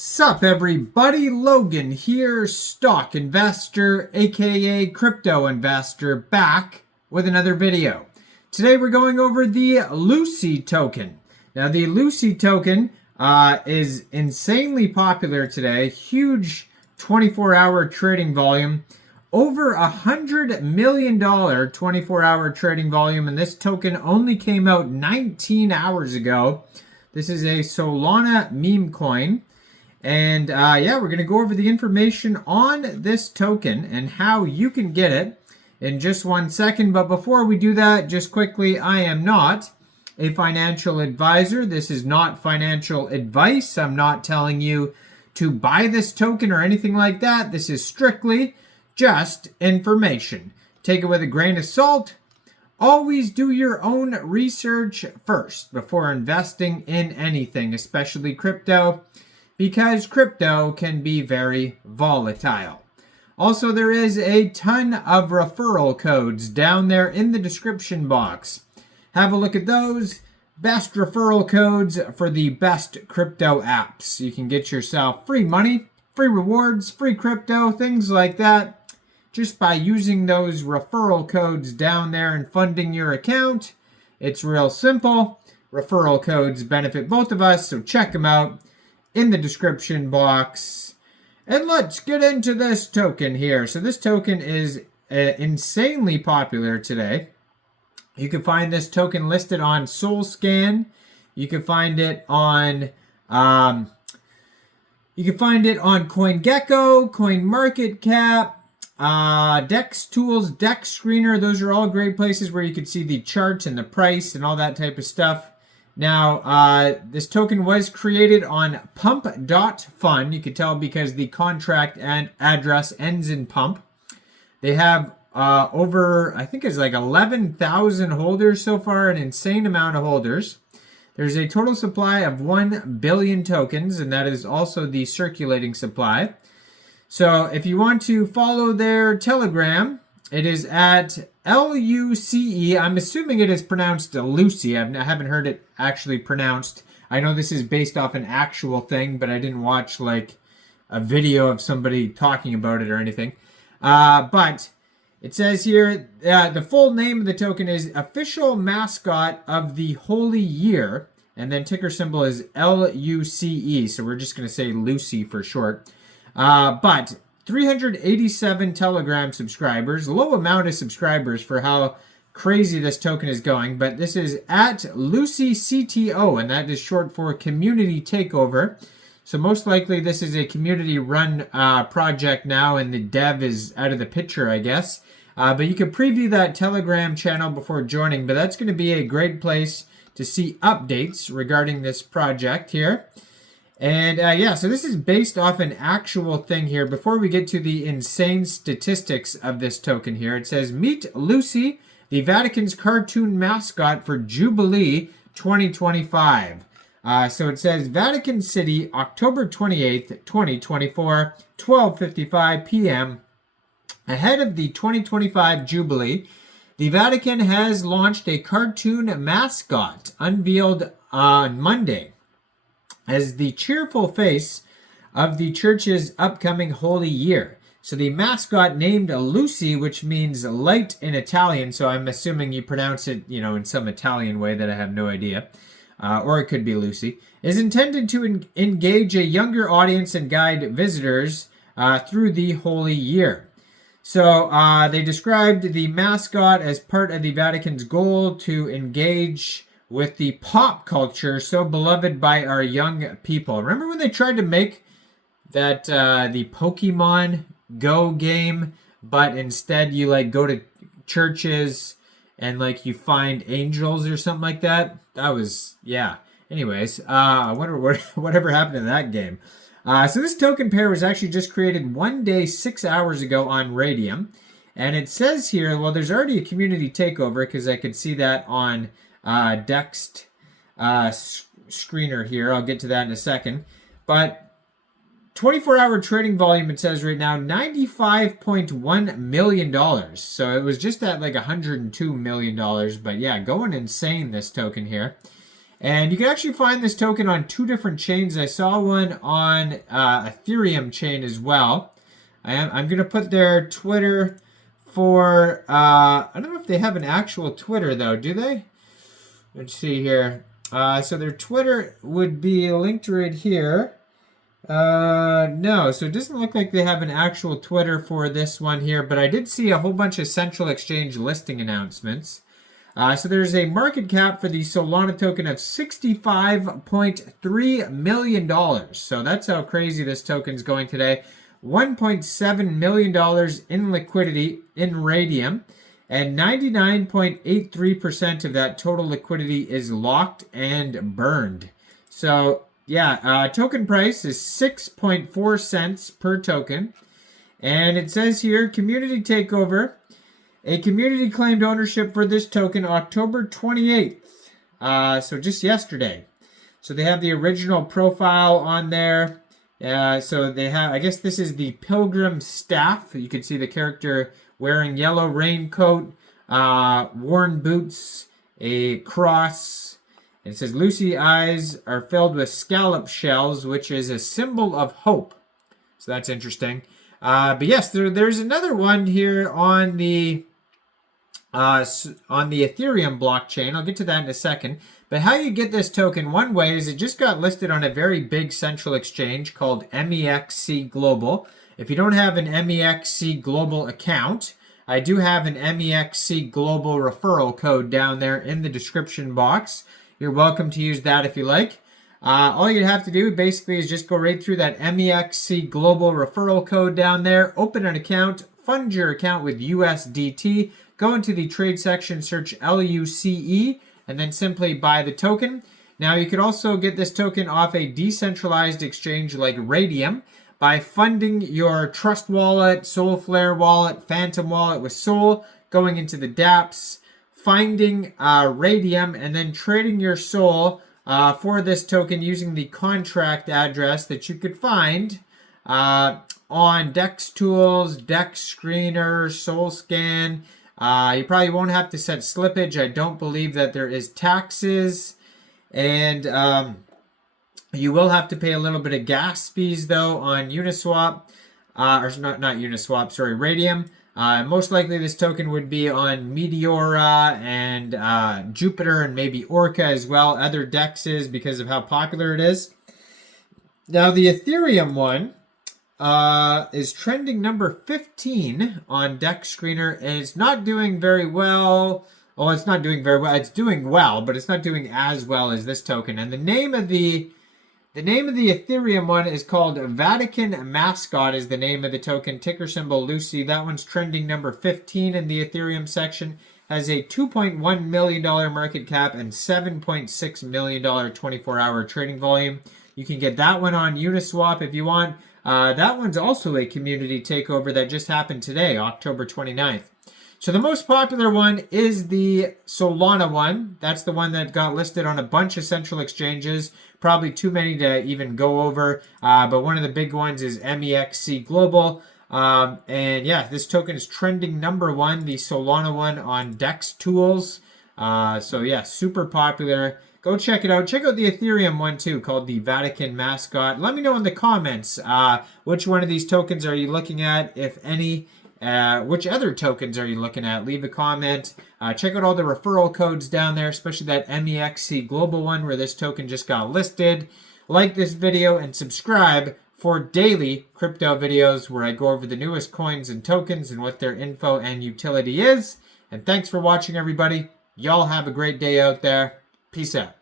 Sup everybody, Logan here, stock investor aka crypto investor, back with another video. Today we're going over the Luce token. Now the Luce token is insanely popular today, huge 24-hour trading volume, over $100 million 24-hour trading volume, and this token only came out 19 hours ago. This is a Solana meme coin. And yeah, we're going to go over the information on this token and how you can get it in just 1 second. But before we do that, just quickly, I am not a financial advisor. This is not financial advice. I'm not telling you to buy this token or anything like that. This is strictly just information. Take it with a grain of salt. Always do your own research first before investing in anything, especially crypto, because crypto can be very volatile. Also, there is a ton of referral codes down there in the description box. Have a look at those. Best referral codes for the best crypto apps. You can get yourself free money, free rewards, free crypto, things like that, just by using those referral codes down there and funding your account. It's real simple. Referral codes benefit both of us, so check them out in the description box. And let's get into this token here. So this token is insanely popular today. You can find this token listed on SolScan. You can find it on CoinGecko, CoinMarketCap, Dex Tools, Dex Screener. Those are all great places where you can see the charts and the price and all that type of stuff. Now, this token was created on pump.fun. You can tell because the contract and address ends in pump. They have over, I think it's like 11,000 holders so far, an insane amount of holders. There's a total supply of 1 billion tokens, and that is also the circulating supply. So if you want to follow their Telegram, it is at Luce. I'm assuming it is pronounced Luce. I haven't heard it actually pronounced. I know this is based off an actual thing, but I didn't watch like a video of somebody talking about it or anything. But it says here, the full name of the token is Official Mascot of the Holy Year. And then ticker symbol is LUCE. So we're just going to say Lucy for short. But 387 Telegram subscribers, low amount of subscribers for how crazy this token is going, but this is at Luce CTO, and that is short for Community Takeover. So most likely this is a community-run project now, and the dev is out of the picture, I guess. But you can preview that Telegram channel before joining, but that's going to be a great place to see updates regarding this project here. And yeah, so this is based off an actual thing here. Before we get to the insane statistics of this token here, it says, meet Lucy, the Vatican's cartoon mascot for Jubilee 2025. So it says Vatican City, October 28th, 2024, 12:55 p.m. Ahead of the 2025 Jubilee, the Vatican has launched a cartoon mascot unveiled on Monday as the cheerful face of the church's upcoming Holy Year. So the mascot named Lucy, which means light in Italian, so I'm assuming you pronounce it, you know, in some Italian way that I have no idea, or it could be Lucy, is intended to engage a younger audience and guide visitors through the Holy Year. So they described the mascot as part of the Vatican's goal to engage with the pop culture so beloved by our young people. Remember when they tried to make that the Pokemon Go game, but instead you like go to churches and like you find angels or something like that? That was, yeah. Anyways, I wonder whatever happened to that game. So this token pair was actually just created 1 day, 6 hours ago on Radium. And it says here, well, there's already a community takeover because I could see that on Dex Screener here. I'll get to that in a second. But 24-hour trading volume, it says right now, $95.1 million. So it was just at like $102 million. But yeah, going insane, this token here. And you can actually find this token on 2 different chains. I saw one on Ethereum chain as well. I'm going to put their Twitter for, I don't know if they have an actual Twitter though, do they? Let's see here. So their Twitter would be linked right here. No, so it doesn't look like they have an actual Twitter for this one here, but I did see a whole bunch of central exchange listing announcements. So there's a market cap for the Solana token of $65.3 million. So that's how crazy this token's going today. $1.7 million in liquidity in Radium, and 99.83% of that total liquidity is locked and burned. So yeah, token price is 6.4 cents per token. And it says here, community takeover. A community claimed ownership for this token October 28th. So just yesterday. So they have the original profile on there. So they have, I guess this is the Pilgrim staff. You can see the character wearing yellow raincoat, worn boots, a cross. It says Luce eyes are filled with scallop shells, which is a symbol of hope. So that's interesting. But yes, there's another one here on the Ethereum blockchain. I'll get to that in a second. But how you get this token, one way is it just got listed on a very big central exchange called Mexc Global. If you don't have an Mexc Global account, I do have an Mexc Global referral code down there in the description box. You're welcome to use that if you like. All you'd have to do basically is just go right through that Mexc Global referral code down there, open an account, fund your account with USDT, go into the trade section, search LUCE, and then simply buy the token. Now you could also get this token off a decentralized exchange like Radium by funding your Trust Wallet, Soulflare Wallet, Phantom Wallet with Sol, going into the dApps, finding Radium, and then trading your Sol for this token using the contract address that you could find on DEX Tools, DEX Screener, SolScan. You probably won't have to set slippage. I don't believe that there is taxes. And you will have to pay a little bit of gas fees, though, on Uniswap. Or not Uniswap, sorry, Radium. Most likely this token would be on Meteora and Jupiter and maybe Orca as well, other DEXs because of how popular it is. Now, the Ethereum one is trending number 15 on DEX Screener, and it's not doing very well. Oh, it's not doing very well. It's doing well, but it's not doing as well as this token. And the name of the Ethereum one is called Vatican Mascot is the name of the token, ticker symbol Luce. That one's trending number 15 in the Ethereum section. Has a $2.1 million market cap and $7.6 million 24-hour trading volume. You can get that one on Uniswap if you want. That one's also a community takeover that just happened today, October 29th. So the most popular one is the Solana one. That's the one that got listed on a bunch of central exchanges. Probably too many to even go over. But one of the big ones is Mexc Global. And yeah, this token is trending number 1, the Solana one on DEX Tools. So yeah, super popular. Go check it out. Check out the Ethereum one too, called the Vatican Mascot. Let me know in the comments which one of these tokens are you looking at, if any. Which other tokens are you looking at? Leave a comment. Check out all the referral codes down there, especially that Mexc Global one where this token just got listed. Like this video and subscribe for daily crypto videos where I go over the newest coins and tokens and what their info and utility is. And thanks for watching, everybody. Y'all have a great day out there. Peace out.